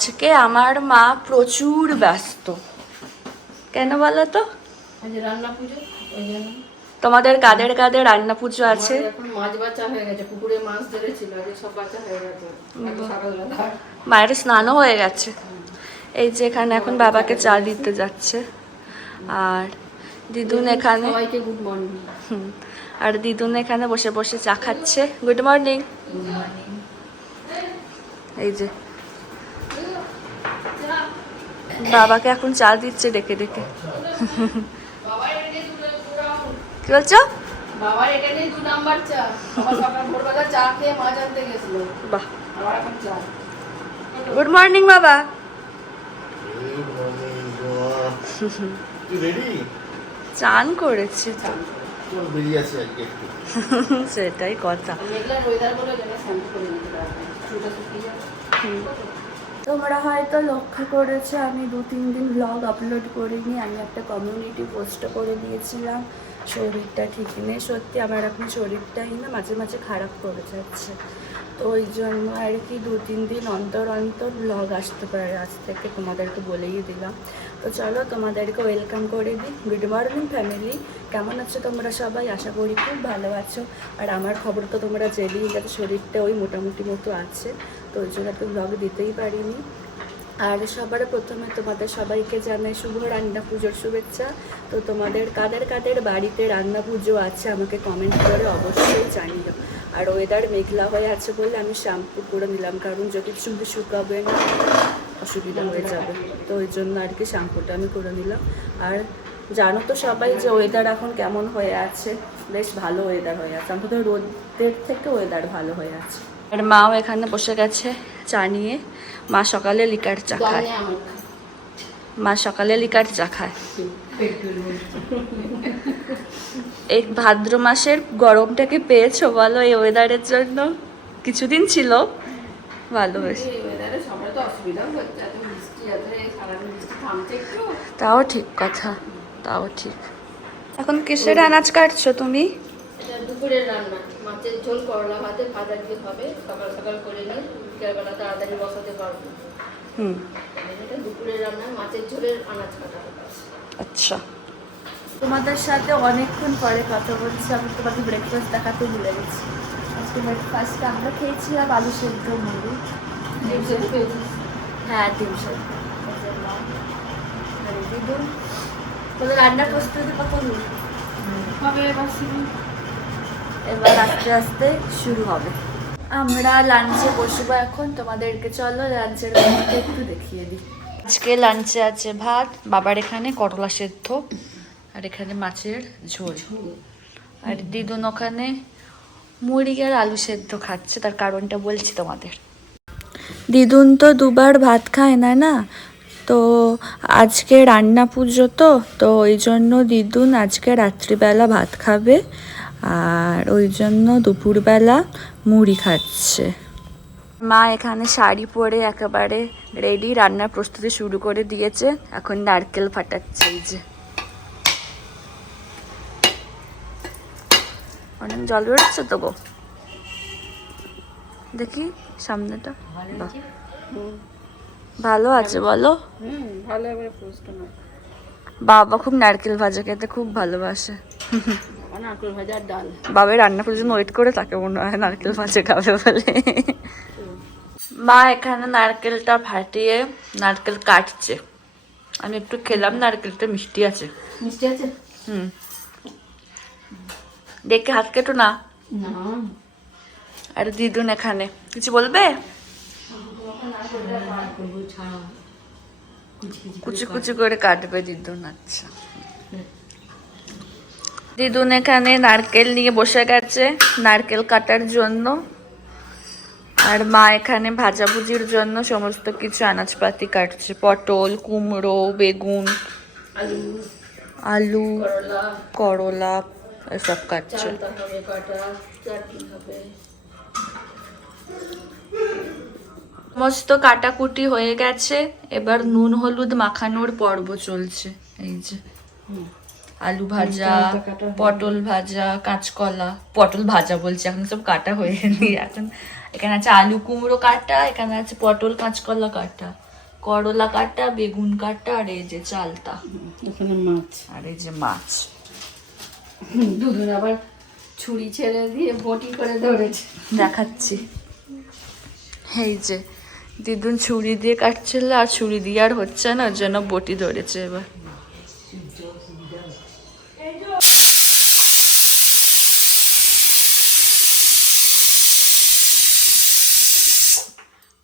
আজকে আমার মা প্রচুর ব্যস্ত। কেন বলো তো? রান্না পুজো, ওই জন্য। তোমাদের কাদের কাদের রান্না পুজো আছে? এখন মাছ বাঁচা হয়ে গেছে, পুকুরে মাছ ধরেছিল, আগে সব বাঁচা হয়ে গেছে সকালবেলা। মায়ের স্নানও হয়ে গেছে। এই যে এখানে এখন বাবাকে চা দিতে যাচ্ছে, আর দিদুন এখানে সবাইকে গুড মর্নিং। আর দিদুন এখানে বসে বসে চা খাচ্ছে। Good morning. এই যে বাবাকে এখন চা দিচ্ছে ডেকে ডেকে। কি বলছো? বাবার এটা নিয়ে 2 নাম্বার চা। বাবা সকাল ভোরবেলা চা খেয়ে মাছ আনতে গেছিল। বাহ, আবার এখন চা। গুড মর্নিং বাবা। চান করেছে তো, সেটাই কথা। মেঘলার ওয়েদার বলে যেন শ্যাম্পু করে নিতে পারবে, চুলটা শুকিয়ে যাবে। তোমরা হয়তো লক্ষ্য করেছো আমি 2-3 দিন ব্লগ আপলোড করিনি। আমি একটা কমিউনিটি পোস্ট করে দিয়েছিলাম শরীরটা ঠিক নেই। সত্যি আমার এখন শরীরটাই না মাঝে মাঝে খারাপ করে যাচ্ছে, তো ওই জন্য আর কি 2-3 দিন অন্তর অন্তর ব্লগ আসতে পারে। আজ থেকে তোমাদেরকে বলেই দিলাম। তো চলো তোমাদেরকে ওয়েলকাম করে দিই। গুড মর্নিং ফ্যামিলি, কেমন আছো তোমরা সবাই? আশা করি খুব ভালো আছো। আর আমার খবর তো তোমরা জেনেই গেছো, শরীরটা ওই মোটামুটি মতো আছে, তো ওই জন্য একটু ব্লগ দিতেই পারিনি। আর সবার প্রথমে তোমাদের সবাইকে জানাই শুভ রান্না পুজোর শুভেচ্ছা। তো তোমাদের কাদের কাদের বাড়িতে রান্না পুজো আছে আমাকে কমেন্ট করে অবশ্যই জানিও। আর ওয়েদার মেঘলা হয়ে আছে বলে আমি শ্যাম্পু করে নিলাম, কারণ যদি চুল শুকাবে না অসুবিধা হয়ে যাবে, তো ওই জন্য আর কি শ্যাম্পুটা আমি করে নিলাম। আর জানো তো সবাই যে ওয়েদার এখন কেমন হয়ে আছে, বেশ ভালো ওয়েদার হয়ে আছে, অন্তত রোদের থেকে ওয়েদার ভালো হয়ে আছে। আর মাও এখানে বসে গেছে চা নিয়ে। মা সকালে লিকার চা খায়। মা সকালে লিকার চা খায়। এই ভাদ্র মাসের গরমটাকে পেয়েছো বলো এই ওয়েদারের জন্য? কিছুদিন ছিল ভালো বেশ। তাও ঠিক কথা, তাও ঠিক। এখন কিসের আনাজ কাটছো তুমি? এটা দুপুরের রান্না, মাছের ঝোল, করলা ভাতে ভাজা দিয়ে হবে। সকাল সকাল করে নিয়ে বিকেলবেলা তাড়াতাড়ি বসাতে পারবো। এটা দুপুরের রান্না, মাছের ঝোলের আনাজ কাটা হবে। আচ্ছা, তোমাদের সাথে অনেকক্ষণ পরে কথা বলছি। আমি তোমাকে ব্রেকফাস্ট দেখাতে ভুলে গেছি। আজকে ব্রেকফাস্টে আমরা খেয়েছিলাম আলু সেদ্ধ, মুড়ি। হ্যাঁ, ডিম সেদ্ধ। দিদুন তোদের রান্নার প্রস্তুতি কত দূর হবে? এবার আস্তে আস্তে শুরু হবে। আমরা লাঞ্চে বসবো এখন। তোমাদেরকে চলো লাঞ্চের মেনুটা একটু দেখিয়ে দিই। আজকে লাঞ্চে আছে ভাত, বাবার এখানে করলা সেদ্ধ, আর এখানে মাছের ঝোল। আর দিদুন ওখানে মুড়ি আর আলু সেদ্ধ খাচ্ছে, তার কারণটা বলছি তোমাদের। দিদুন তো দুবার ভাত খায় না না, তো আজকে রান্না পুজো তো ওই জন্য দিদুন আজকে রাত্রিবেলা ভাত খাবে, আর ওই জন্য দুপুরবেলা মুড়ি খাচ্ছে। মা এখানে শাড়ি পরে একেবারে রেডি, রান্নার প্রস্তুতি শুরু করে দিয়েছে। এখন নারকেল ফাটাচ্ছে। এই যে অনেক জল বেরোচ্ছে তো গো, দেখি সামনেটা। ভালো আছে বলো? ভালো। বাবা খুব নারকেল ভাজা খেতে খুব ভালোবাসে। নারকেল ভাজা আর ডাল। বাবার রান্না করার জন্য ওয়েট করে তাকে মনে হয় নারকেল ভাজা খাবে বলে। মা এখানে নারকেলটা ফাটিয়ে নারকেল কাটছে। আমি একটু খেলাম, নারকেলটা মিষ্টি আছে। মিষ্টি আছে? দেখে হাত কেটো না। না। আর দিদুন এখানে কিছু বলবে? কুচি কুচি করে কাটবে দিদুন। আচ্ছা, দিদুন এখানে নারকেল নিয়ে বসে গেছে নারকেল কাটার জন্য। আর মা এখানে ভাজাভুজির জন্য সমস্ত কিছু আনাজপাতি কাটছে। পটল, কুমড়ো, বেগুন, আলু, করলা এসব কাটছে। সমস্ত কাটাকুটি হয়ে গেছে, এবার নুন হলুদ মাখানোর পর্ব চলছে। এই যে আলু ভাজা, পটল ভাজা, কাঁচকলা, পটল ভাজা বলছি, এখন সব কাটা হয়ে নি। এখন এখানে আছে আলু কুমড়ো কাটা, এখানে আছে পটল কাঁচকলা কাটা, করলা কাটা, বেগুন কাটা, আর এই যে চালতা, ওখানে মাছ, আর এই যে মাছ। দুধুন আবার ছুরি ছেড়ে দিয়ে বটি করে ধরেছে, দেখাচ্ছি। এই যে দিদুন ছুরি দিয়ে কাটছিল, আর ছুরি দিয়ে আর হচ্ছে না, ওর জন্য বটি ধরেছে এবার।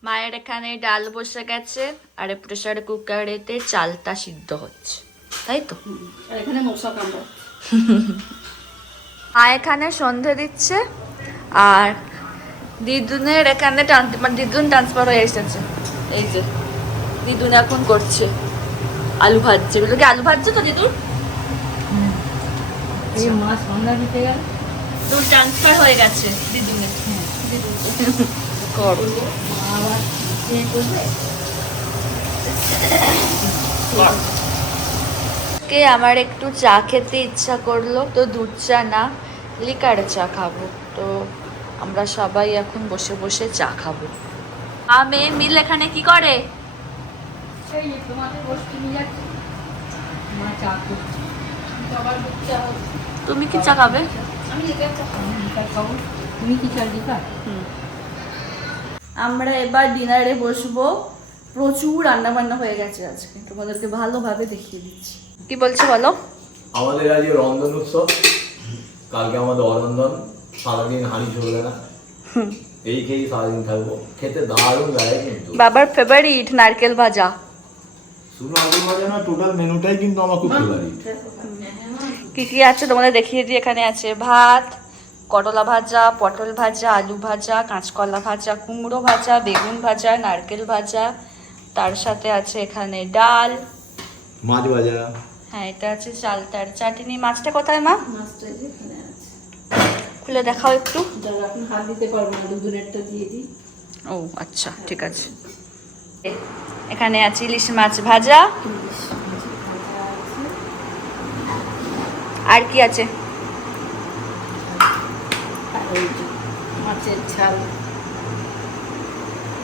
মায়ের এখানে ডাল বসে গেছে, আর প্রেসার কুকারেতে চালটা সিদ্ধ হচ্ছে, তাই তো? আর এখানে মশা কামড়া। মা এখানে সন্ধে দিচ্ছে, আর দিদুনের এখানে দিদুন ট্রান্সফার হয়ে এসেছে। এই যে দিদুন এখন করছে আলু ভাজছে। এগুলো কি আলু ভাজছে তো দিদুন? এই মাছ রান্না দিতে গেল, তোর ট্রান্সফার হয়ে গেছে দিদুনের। কর আবার এ করবে। কে আমার একটু চা খেতে ইচ্ছা করলো, তো দুধ চা না লিকার চা খাবো। তো আমরা সবাই এখন বসে বসে চা খাবো। আমি মিল এখানে কি করে? সেই তোমাদের গোষ্ঠী নিয়ে যাচ্ছে, মা চা করছে, সবার দুধ চা হবে। তুমি কি চা খাবে? আমি লিকার চা খাবো, লিকার খাবো। তুমি কি চা লিকার? আমরা এবার ডিনারে বসবো। প্রচুর রান্না বান্না হয়ে গেছে আজকে, তোমাদেরকে ভালোভাবে দেখিয়ে দিচ্ছি। কি বলছো বলো? আমাদের আজকে রন্ধন উৎসব, কালকে আমাদের অরন্ধন, সারাদিন হাঁড়ি চলবে না, এই খেয়েই সারাদিন থাকবো। খেতে দারুণ লাগে কিন্তু। বাবার ফেভারিট নারকেল ভাজা। শুধু আলু ভাজা না, টোটাল মেনুটাই কিন্তু আমার খুব ফেভারিট। কি কি আছে তোমাদের দেখিয়ে দিই। এখানে আছে ভাত, করলা ভাজা, পটল ভাজা, আলু ভাজা, কাঁচকলা ভাজা, কুমড়ো ভাজা, বেগুন ভাজা, নারকেল ভাজা, তার সাথে আছে এখানে ডাল, মাছ ভাজা। হ্যাঁ এটা আছে চালতার চাটনি। মাছটা কোথায় মা? মাছটা যে এখানে আছে, খুলে দেখাও একটু। যারা এখন হাত দিতে পারবো না, দুধুনেরটা দিয়ে দিই। ও আচ্ছা, ঠিক আছে। এখানে আছে ইলিশ মাছ ভাজা। ইলিশ মাছের ভাজা আছে, আর কি আছে? আর ওই যে মাছের ঝাল।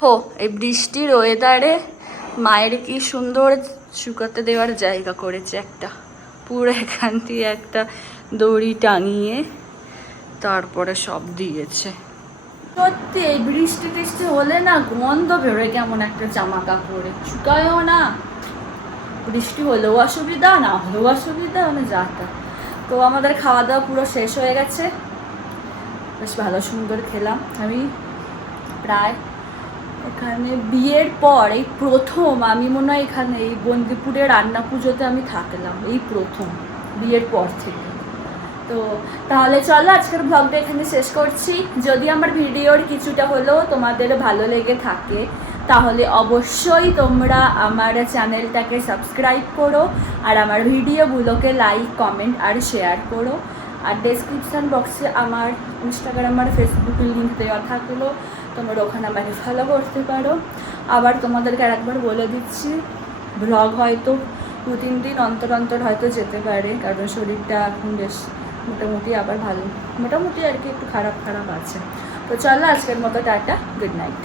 ও এই বৃষ্টির ওয়েদারে মায়ের কি সুন্দর শুকাতে দেওয়ার জায়গা করেছে একটা, পুরো এখান দিয়ে একটা দড়ি টাঙিয়ে তারপরে সব দিয়েছে। সত্যি এই বৃষ্টি টিষ্টি হলে না গন্ধ বেরোয় কেমন একটা, জামা কাপড়ে শুকায়ও না। বৃষ্টি হলেও অসুবিধা, না হলেও অসুবিধা, মানে যাতা। তো আমাদের খাওয়া দাওয়া পুরো শেষ হয়ে গেছে, বেশ ভালো সুন্দর খেলাম। আমি প্রায় এখানে বিয়ের পর এই প্রথম, আমি মনে হয় এখানে এই বন্দিপুরে রান্না পুজোতে আমি থাকলাম, এই প্রথম বিয়ের পর থেকে। তো তাহলে চলো আজকের ব্লগটা এখানে শেষ করছি। যদি আমার ভিডিওর কিছুটা হলেও তোমাদের ভালো লেগে থাকে, তাহলে অবশ্যই তোমরা আমার চ্যানেলটাকে সাবস্ক্রাইব করো, আর আমার ভিডিওগুলোকে লাইক, কমেন্ট আর শেয়ার করো। আর ডেসক্রিপশান বক্সে আমার ইনস্টাগ্রাম আর ফেসবুকের লিঙ্ক দেওয়া থাকলো, তোমরা ওখানে আমাকে ফলো করতে পারো। আবার তোমাদেরকে আরেকবার বলে দিচ্ছি, ব্লগ হয়তো 2-3 দিন অন্তর অন্তর হয়তো যেতে পারে, কারণ শরীরটা এখন বেশ মোটামুটি আবার ভালো, মোটামুটি আর কি একটু খারাপ খারাপ আছে। তো চলো আজকের মতো টাটা, গুড নাইট।